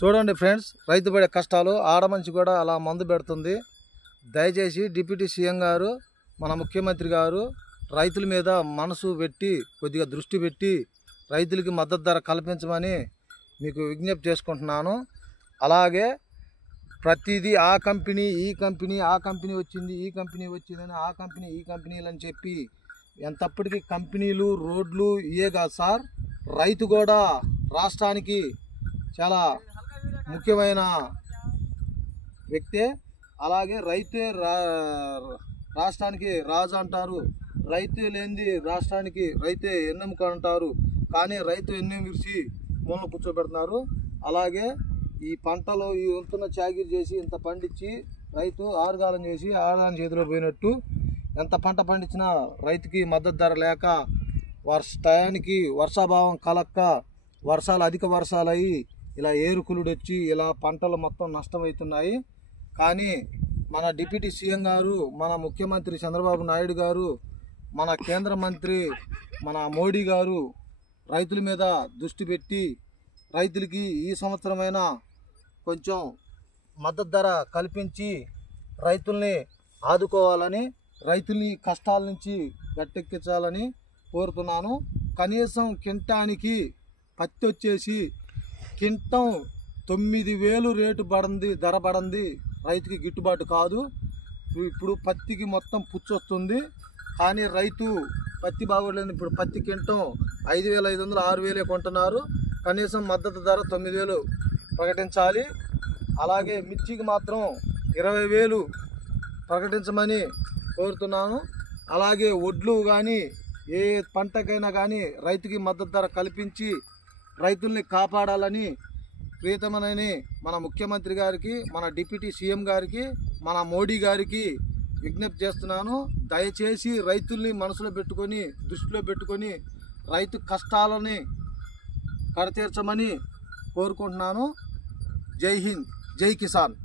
చూడండి ఫ్రెండ్స్, రైతు పడే కష్టాలు ఆడమనిషి కూడా అలా మందు పెడుతుంది. దయచేసి డిప్యూటీ సీఎం గారు, మన ముఖ్యమంత్రి గారు రైతుల మీద మనసు పెట్టి కొద్దిగా దృష్టి పెట్టి రైతులకి మద్దతు ధర కల్పించమని మీకు విజ్ఞప్తి చేసుకుంటున్నాను. అలాగే ప్రతిదీ ఆ కంపెనీ ఈ కంపెనీ, ఆ కంపెనీ వచ్చింది ఈ కంపెనీ వచ్చిందని, ఆ కంపెనీ ఈ కంపెనీలు అని చెప్పి ఎంతప్పటికీ కంపెనీలు రోడ్లు ఇవే కాదు సార్, రైతు కూడా రాష్ట్రానికి చాలా ముఖ్యమైన వ్యక్తే. అలాగే రైతే రాష్ట్రానికి రాజు అంటారు. రైతు లేనిది రాష్ట్రానికి రైతే ఎన్నెముక అంటారు. కానీ రైతు ఎన్నెం విరిచి మూలన కూర్చోబెడుతున్నారు. అలాగే ఈ పంటలో ఈ వంతున చాకిరి చేసి ఇంత పండించి రైతు ఆరుగాలం చేసి ఆరుగాలం చేతిలో పోయినట్టు ఎంత పంట పండించినా రైతుకి మద్దతు ధర లేక టయానికి వర్షాభావం కలక్క వర్షాలు అధిక వర్షాలు అయ్యి ఇలా ఏరుకులుడు వచ్చి ఇలా పంటలు మొత్తం నష్టమవుతున్నాయి. కానీ మన డిప్యూటీ సీఎం గారు, మన ముఖ్యమంత్రి చంద్రబాబు నాయుడు గారు, మన కేంద్ర మంత్రి మన మోడీ గారు రైతుల మీద దృష్టి పెట్టి రైతులకి ఈ సంవత్సరమైనా కొంచెం మద్దతు ధర కల్పించి రైతుల్ని ఆదుకోవాలని, రైతుల్ని కష్టాల నుంచి గట్టెక్కించాలని కోరుతున్నాను. కనీసం కింటానికి పత్తి వచ్చేసి కింటం 9,000 రేటు పడింది, ధర పడింది, రైతుకి గిట్టుబాటు కాదు. ఇప్పుడు పత్తికి మొత్తం పుచ్చు వస్తుంది. కానీ రైతు పత్తి బాగోలేదు. ఇప్పుడు పత్తి కింటం 5,500 6,000 కొంటున్నారు. కనీసం మద్దతు ధర 9,000 ప్రకటించాలి. అలాగే మిర్చికి మాత్రం 20,000 ప్రకటించమని కోరుతున్నాను. అలాగే వడ్లు కానీ ఏ పంటకైనా కానీ రైతుకి మద్దతు ధర కల్పించి రైతుల్ని కాపాడాలని ప్రియతమనని మన ముఖ్యమంత్రి గారికి, మన డిప్యూటీ సీఎం గారికి, మన మోడీ గారికి విజ్ఞప్తి చేస్తున్నాను. దయచేసి రైతుల్ని మనసులో పెట్టుకొని దృష్టిలో పెట్టుకొని రైతు కష్టాలని కడతీర్చమని కోరుకుంటున్నాను. జై హింద్, జై కిసాన్.